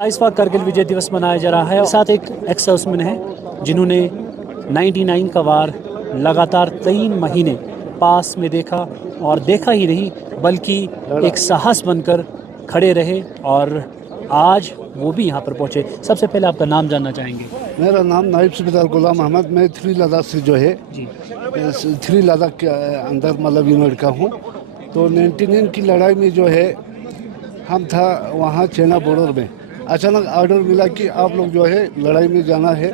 इस वक्त करगिल विजय दिवस मनाया जा रहा है। साथ एक एक्स सर्विसमैन है जिन्होंने 99 का वार लगातार 3 महीने पास में देखा, और देखा ही नहीं बल्कि एक साहस बनकर खड़े रहे, और आज वो भी यहाँ पर पहुँचे। सबसे पहले आपका नाम जानना चाहेंगे। मेरा नाम नायब सूबेदार गुलाम अहमद, मैं 3 लद्दाख से जो है जी 3 लद्दाख के अंदर मतलब यूनिट का हूँ। तो 99 की लड़ाई में जो है हम था वहाँ चाइना बॉर्डर में। अचानक ऑर्डर मिला कि आप लोग जो है लड़ाई में जाना है,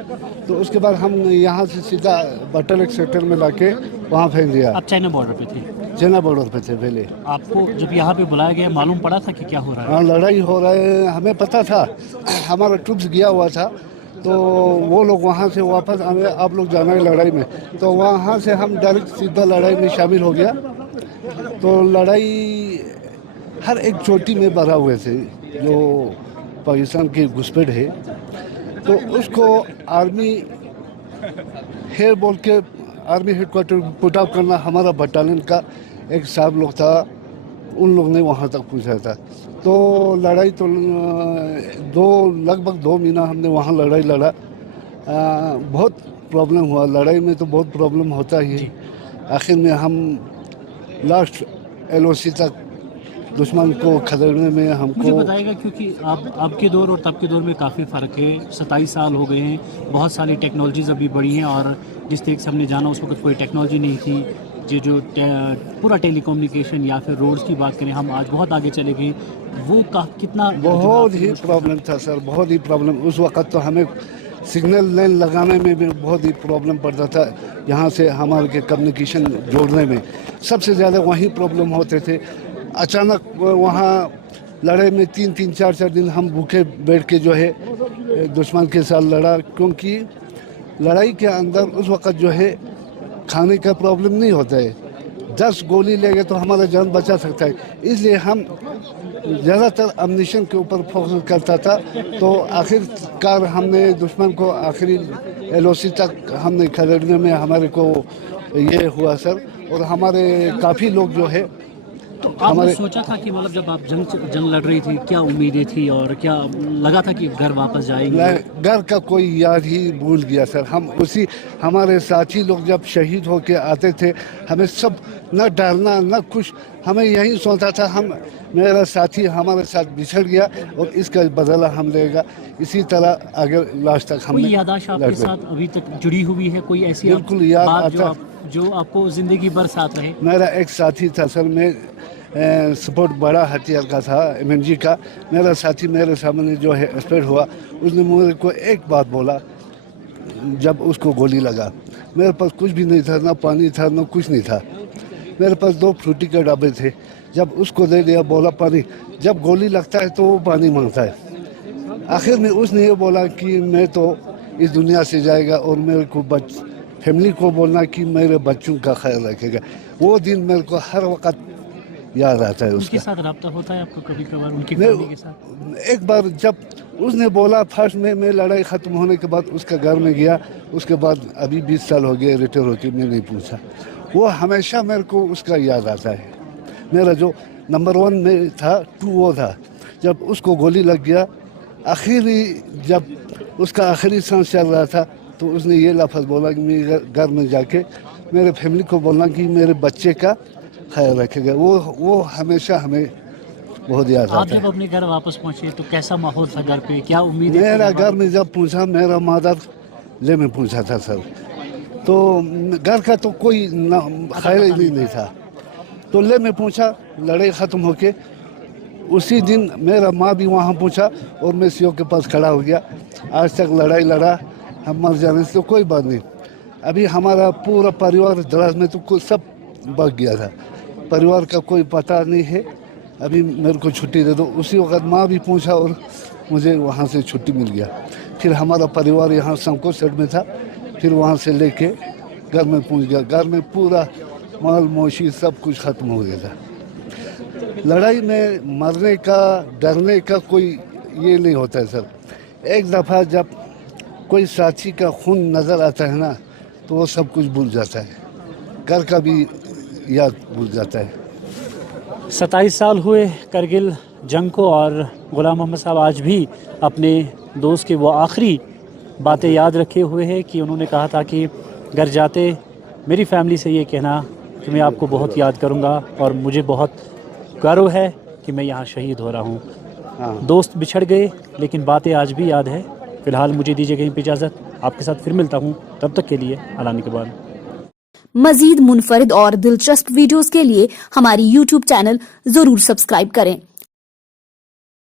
तो उसके बाद हम यहाँ से सीधा बटरलेक सेक्टर में लाके वहाँ फेंक दिया। आप चाइना बॉर्डर पे थे? चाइना बॉर्डर पे थे पहले। आपको जब यहाँ पे बुलाया गया मालूम पड़ा था कि क्या हो रहा है? हाँ, लड़ाई हो रहा है हमें पता था, हमारा ट्रूप्स गया हुआ था। तो वो लोग वहाँ से वापस हमें आप लोग जाना है लड़ाई में, तो वहाँ से हम डायरेक्ट सीधा लड़ाई में शामिल हो गया। तो लड़ाई हर एक चोटी में भरा हुए थे जो पाकिस्तान की घुसपैठ है, तो उसको आर्मी है बोल के आर्मी हेडक्वार्टर पुट आउट करना हमारा बटालियन का एक साहब लोग था, उन लोग ने वहाँ तक पूछा था। तो लड़ाई तो लगभग 2 महीना हमने वहाँ लड़ाई लड़ा। बहुत प्रॉब्लम हुआ लड़ाई में, तो बहुत प्रॉब्लम होता ही है। आखिर में हम लास्ट LOC तक दुश्मन को खदेड़ने में हमको। मुझे बताइएगा, क्योंकि अब के दौर और तब के दौर में काफ़ी फ़र्क है। 27 साल हो गए हैं, बहुत सारी टेक्नोलॉजीज़ अभी बढ़ी हैं, और जिस तरीके से हमने जाना उस वक्त कोई टेक्नोलॉजी नहीं थी। जो पूरा टेलीकम्युनिकेशन या फिर रोड्स की बात करें, हम आज बहुत आगे चले गए। वो कितना बहुत ही प्रॉब्लम था सर, बहुत ही प्रॉब्लम। उस वक्त तो हमें सिग्नल लाइन लगाने में भी बहुत ही प्रॉब्लम पड़ता था। यहाँ से हमारे के कम्युनिकेशन जोड़ने में सबसे ज़्यादा वही प्रॉब्लम होते थे। अचानक वहाँ लड़ाई में 3-3, 4-4 दिन हम भूखे बैठ के जो है दुश्मन के साथ लड़ा, क्योंकि लड़ाई के अंदर उस वक्त जो है खाने का प्रॉब्लम नहीं होता है। 10 गोली लेंगे तो हमारा जान बचा सकता है, इसलिए हम ज़्यादातर अम्निशन के ऊपर फोकस करता था। तो आखिरकार हमने दुश्मन को आखिरी LOC तक हमने खदेड़ने में हमारे को ये हुआ सर। और हमारे काफ़ी लोग जो है तो आपने सोचा था कि मतलब जब आप जंग लड़ रही थी, क्या उम्मीदें थी और क्या लगा था कि घर वापस जाएंगे? घर का कोई याद ही भूल गया सर। हम उसी हमारे साथी लोग जब शहीद होके आते थे, हमें सब न डरना न कुछ, हमें यही सोचा था हम मेरा साथी हमारे साथ बिछड़ गया और इसका बदला हम लेगा। इसी तरह आगे लास्ट तक हम। कोई याददाश्त आपके साथ अभी तक जुड़ी हुई है? कोई ऐसी बिल्कुल याद आता जो आपको जिंदगी भर साथ रहे? मेरा एक साथी था सर, मैं सपोर्ट बड़ा हथियार का था, MMG का। मेरा साथी मेरे सामने जो है एक्सपायर हुआ, उसने मुझे को एक बात बोला जब उसको गोली लगा। मेरे पास कुछ भी नहीं था, ना पानी था ना कुछ नहीं था। मेरे पास 2 फ्रूटी के डब्बे थे, जब उसको दे दिया बोला पानी। जब गोली लगता है तो वो पानी मांगता है। आखिर में उसने ये बोला कि मैं तो इस दुनिया से जाएगा, और मेरे को फैमिली को बोलना कि मेरे बच्चों का ख्याल रखेगा। वो दिन मेरे को हर वक्त याद आता है। उसके साथ रब्ता होता है आपको कभी कभार उनकी फैमिली के साथ? एक बार जब उसने बोला फर्स्ट में, मैं लड़ाई ख़त्म होने के बाद उसका घर में गया। उसके बाद अभी 20 साल हो गए रिटायर होकर, मैं नहीं पूछा। वो हमेशा मेरे को उसका याद आता है। मेरा जो नंबर 1 में था, 2 वो था। जब उसको गोली लग गया, आखिरी जब उसका आखिरी सांस चल रहा था, तो उसने ये लफ्ज़ बोला कि मेरे घर में जाके मेरे फैमिली को बोलना कि मेरे बच्चे का ख्याल रखेगा। वो हमेशा हमें बहुत याद आता है। आप जब अपने घर वापस पहुंचे तो कैसा माहौल था घर पे? क्या उम्मीद? मेरा घर में जब पूछा, मेरा मदर ले में पूछा था सर, तो घर का तो कोई ख्याल ही नहीं था। तो ले में पूछा, लड़ाई ख़त्म होके उसी दिन मेरा माँ भी वहाँ पूछा, और मैं CO के पास खड़ा हो गया। आज तक लड़ाई लड़ा, हम मर जाने से तो कोई बात नहीं। अभी हमारा पूरा परिवार दराज में तो सब भाग गया था, परिवार का कोई पता नहीं है। अभी मेरे को छुट्टी दे दो। उसी वक्त माँ भी पूछा और मुझे वहाँ से छुट्टी मिल गया। फिर हमारा परिवार यहाँ संकोच साइड में था, फिर वहाँ से लेके घर में पहुँच गया। घर में पूरा माल मोशी सब कुछ ख़त्म हो गया था। लड़ाई में मरने का डरने का कोई ये नहीं होता है सर। एक दफ़ा जब कोई साथी का खून नज़र आता है ना, तो वो सब कुछ भूल जाता है, घर का भी याद भूल जाता है। 27 साल हुए करगिल जंग को, और غلام محمد صاحب آج بھی اپنے دوست کے وہ آخری باتیں یاد رکھے ہوئے ہیں کہ انہوں نے کہا تھا کہ گھر جاتے میری فیملی سے یہ کہنا کہ میں آپ کو بہت یاد کروں گا اور مجھے بہت گرو ہے کہ میں یہاں شہید ہو رہا ہوں. دوست بچھڑ گئے لیکن باتیں آج بھی یاد ہے. فی الحال مجھے دیجیے کہیں پہ اجازت, آپ کے ساتھ پھر ملتا ہوں, تب تک کے لیے اللہ نگہبان. مزید منفرد اور دلچسپ ویڈیوز کے لیے ہماری YouTube چینل ضرور سبسکرائب کریں.